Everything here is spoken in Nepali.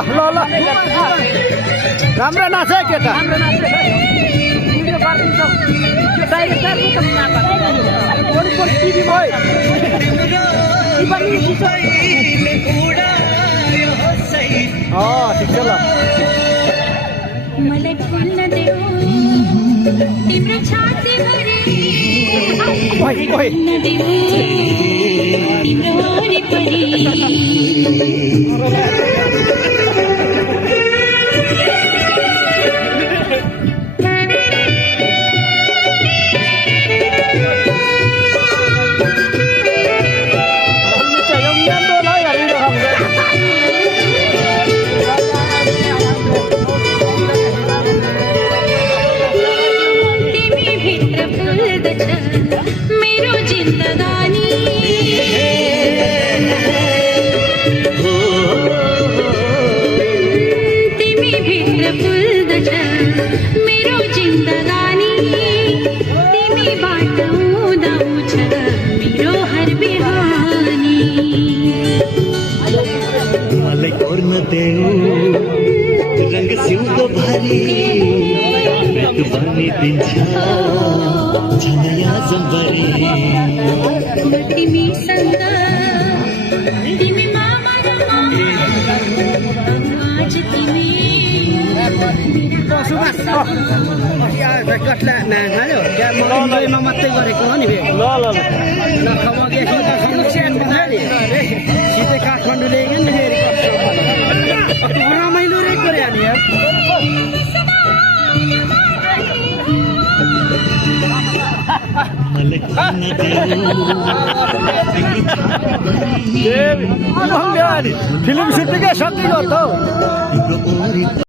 ल ल राम्रो नाच है केटा ठिक छ ल मलाई फुल्न देऊ तिम्रो छातीभरि फुल्न देऊ तिम्रो वरिपरि मेरो जिन्दगानी तिमी भित्र फुल्दछ मेरो जिन्दगानी तिमीबाट उदाउँछ मेरो हर बिहानी मलाई कोर्न देऊ रंग सिउँदो भरि बनिदिन्छ छनया जम्बरी तिमीसँग तिमी मामा र आज तिमी मात्रै गरेको हो नि ल ल सिधै काठमाडौँ ल्याइयो नि रमाइलो रे गरे नि फिल्म सुटिङ सकियो त